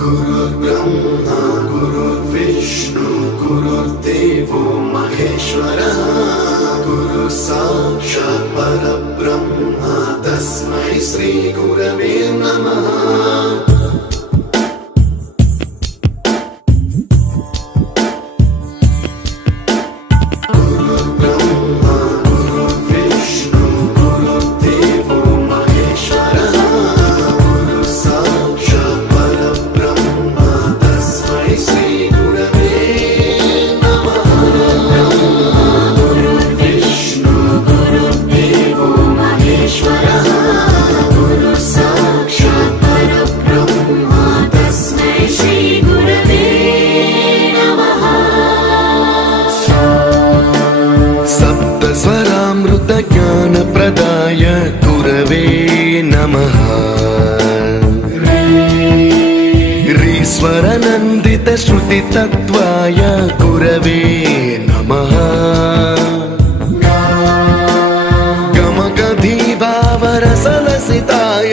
गुरुर्ब्रह्मा गुरुर्विष्णु गुरुर्देवो महेश्वरः गुरु साक्षात् परब्रह्म तस्मै श्री गुरवे नमः। स्वरामृत ज्ञान प्रदाय गुरवे नमः। ऋस्वर नंदित श्रुति तत्वाय गुरवे नमः। गमगधी भावरसलसिताय